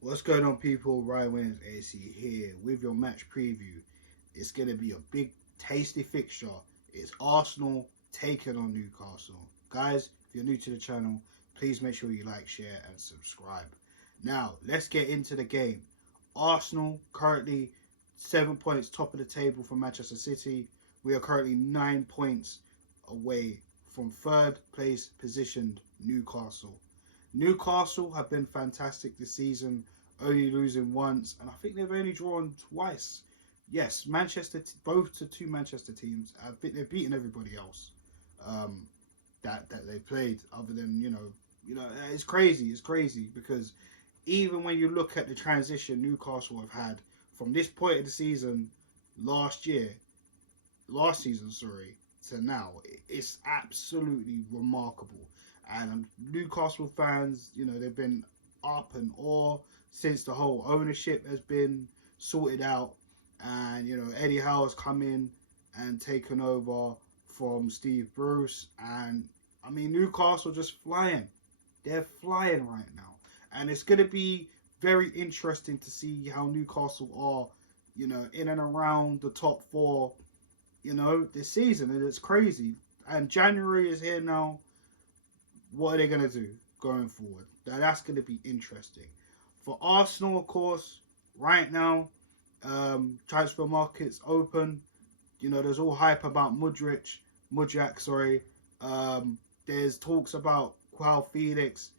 What's going on, people? Ryan Williams AC here with your match preview. It's going to be a big, tasty fixture. It's Arsenal taking on Newcastle. Guys, if you're new to the channel, please make sure you like, share, and subscribe. Now, let's get into the game. Arsenal currently 7 points top of the table from Manchester City. We are currently 9 points away from third place positioned Newcastle. Newcastle have been fantastic this season, only losing once, and I think they've only drawn twice. Yes, both to two Manchester teams. I think they've beaten everybody else um, that they played, other than it's crazy. It's crazy because even when you look at the transition Newcastle have had from this point of the season last season, sorry, to now, it's absolutely remarkable. And Newcastle fans, they've been up and awe since the whole ownership has been sorted out, and Eddie Howe's come in and taken over from Steve Bruce, and I mean Newcastle just flying. They're flying right now, and it's going to be very interesting to see how Newcastle are, in and around the top four, this season. And it's crazy. And January is here now. What are they going to do going forward? That's going to be interesting. For Arsenal, of course, right now, transfer market's open. There's all hype about Mudryk, sorry. There's talks about Joao Felix,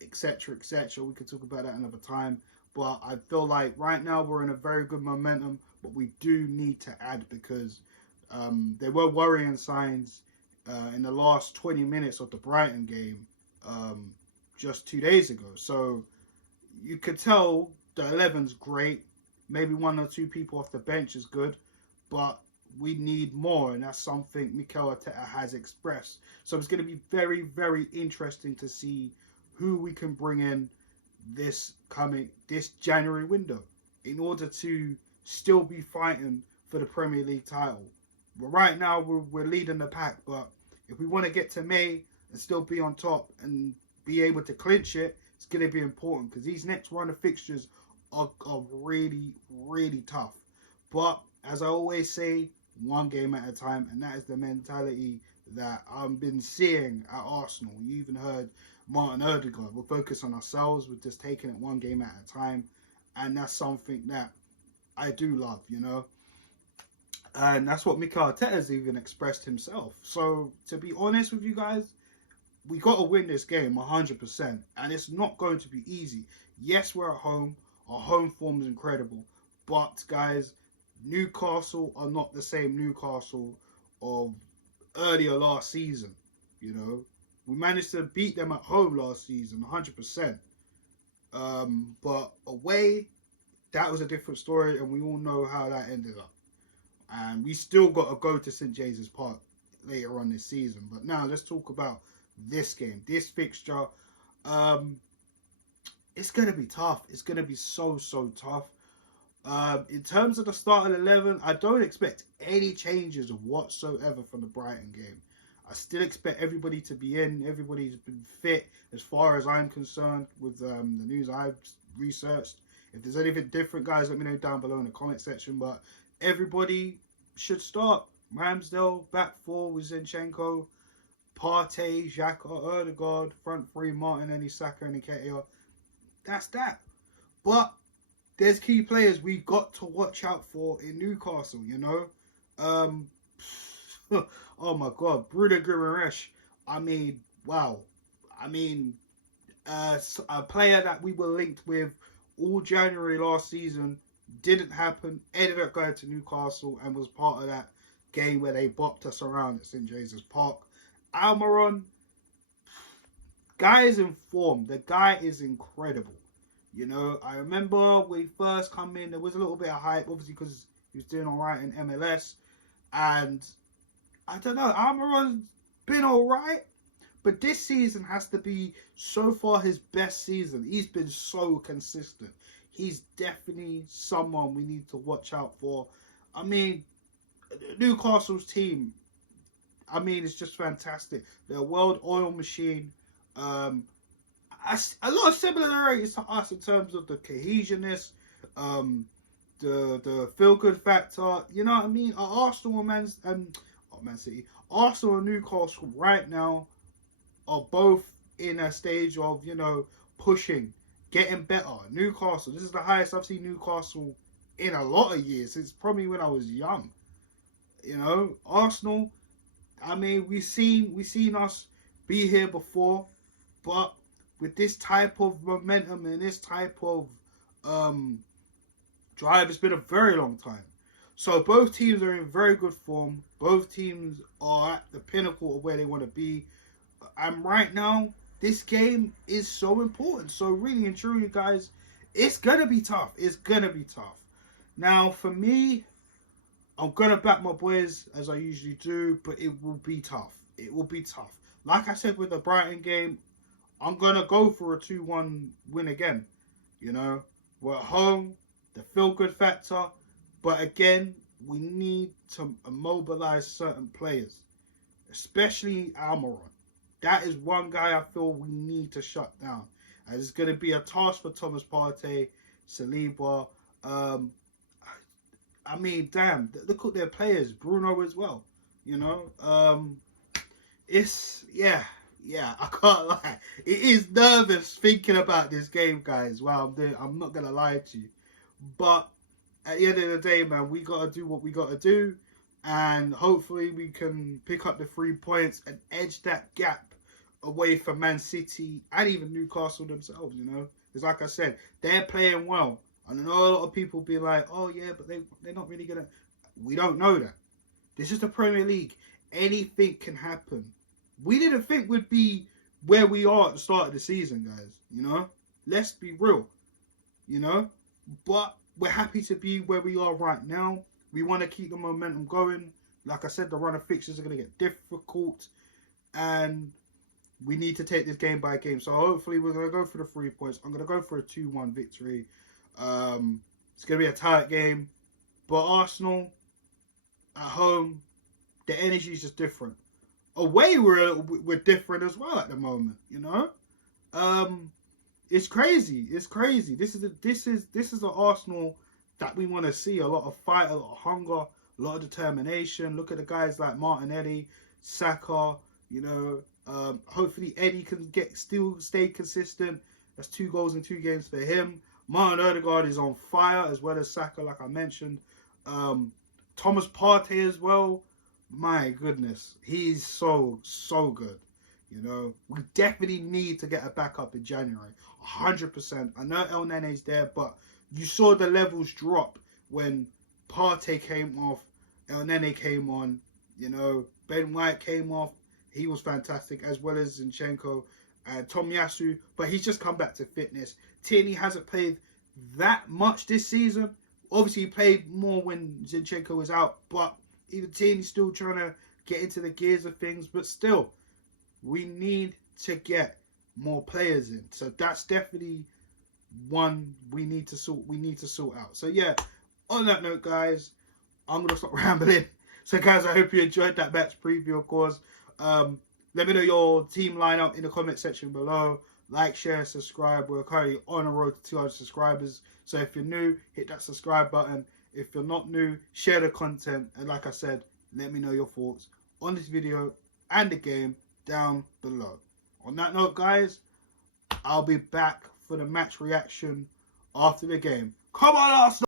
etc., etc. We could talk about that another time. But I feel like right now we're in a very good momentum, but we do need to add, because there were worrying signs in the last 20 minutes of the Brighton game just 2 days ago. So you could tell the 11's great. Maybe one or two people off the bench is good, but we need more, and that's something Mikel Arteta has expressed. So it's going to be very, very interesting to see who we can bring in this January window in order to still be fighting for the Premier League title. But right now we're leading the pack, but if we want to get to May and still be on top and be able to clinch it, it's going to be important, because these next run of fixtures are really, really tough. But as I always say, one game at a time, and that is the mentality that I've been seeing at Arsenal. You even heard Martin Odegaard. We're focused on ourselves. We're just taking it one game at a time, and that's something that I do love, and that's what Mikel Arteta has even expressed himself. So to be honest with you guys, we got to win this game 100%, and it's not going to be easy. Yes, we're at home. Our home form is incredible, but guys, Newcastle are not the same Newcastle of earlier last season. We managed to beat them at home last season 100%, but away, that was a different story, and we all know how that ended up. And we still got to go to St James's Park later on this season. But now let's talk about this game, this fixture. It's going to be tough. It's going to be so tough. In terms of the starting 11, I don't expect any changes whatsoever from the Brighton game. I still expect everybody to be in. Everybody's been fit as far as I'm concerned with the news I've researched. If there's anything different, guys, let me know down below in the comment section. But everybody should start. Ramsdale, back four with Zinchenko, Partey, Xhaka, Odegaard, front three, Martinelli, Saka, and Nketiah. That's that. But there's key players we've got to watch out for in Newcastle, oh my God, Bruno Guimaraes. I mean, wow. I mean, a player that we were linked with all January last season, didn't happen, ended up going to Newcastle and was part of that game where they bopped us around at St James's Park. Almiron, guy is in form. The guy is incredible. I remember when he first come in, there was a little bit of hype, obviously because he was doing all right in MLS. And I don't know, Almiron's been all right. But this season has to be so far his best season. He's been so consistent. He's definitely someone we need to watch out for. I mean, Newcastle's team, it's just fantastic. They're a world oil machine. a lot of similarities to us in terms of the cohesionness, the feel good factor. You know what I mean? Arsenal and Man City, Arsenal and Newcastle right now are both in a stage of pushing, getting better. Newcastle, this is the highest I've seen Newcastle in a lot of years. Since probably when I was young. Arsenal. I mean, we've seen us be here before, but with this type of momentum and this type of drive, it's been a very long time. So both teams are in very good form. Both teams are at the pinnacle of where they want to be. And right now, this game is so important. So really and truly, guys, it's going to be tough. It's going to be tough. Now, for me, I'm going to back my boys as I usually do, but it will be tough. It will be tough. Like I said with the Brighton game, I'm going to go for a 2-1 win again. We're at home, the feel-good factor. But again, we need to mobilize certain players, especially Almiron. That is one guy I feel we need to shut down. And it's going to be a task for Thomas Partey, Saliba. I mean, damn, look at their players, Bruno as well. It's I can't lie. It is nervous thinking about this game, guys. Well, I'm not gonna lie to you, but at the end of the day, man, we gotta do what we gotta do, and hopefully we can pick up the 3 points and edge that gap away from Man City and even Newcastle themselves. Because like I said, they're playing well. And I know a lot of people be like, oh yeah, but they're not really gonna. We don't know that. This is the Premier League. Anything can happen. We didn't think we'd be where we are at the start of the season, guys. Let's be real. But we're happy to be where we are right now. We want to keep the momentum going. Like I said, the run of fixtures are going to get difficult, and we need to take this game by game. So hopefully we're going to go for the 3 points. I'm going to go for a 2-1 victory. It's going to be a tight game, but Arsenal at home, the energy is just different. Away, we're different as well at the moment. It's crazy. It's crazy. This is the Arsenal that we want to see. A lot of fight, a lot of hunger, a lot of determination. Look at the guys like Martinelli, Saka. Hopefully Eddie can still stay consistent. That's 2 goals in 2 games for him. Martin Odegaard is on fire, as well as Saka, like I mentioned. Thomas Partey as well. My goodness, he's so good. We definitely need to get a backup in January, 100%. I know El Nene's there, but you saw the levels drop when Partey came off, El Nene came on. Ben White came off. He was fantastic, as well as Zinchenko and Tomiyasu, but he's just come back to fitness. Tierney hasn't played that much this season. Obviously, he played more when Zinchenko was out, but even Tierney's still trying to get into the gears of things. But still, we need to get more players in. So that's definitely one we need to sort out. So yeah, on that note, guys, I'm gonna stop rambling. So guys, I hope you enjoyed that match preview, of course. Let me know your team lineup in the comment section below. Like, share, subscribe. We're currently on a road to 200 subscribers. So if you're new, hit that subscribe button. If you're not new, share the content. And like I said, let me know your thoughts on this video and the game down below. On that note, guys, I'll be back for the match reaction after the game. Come on, Arsenal!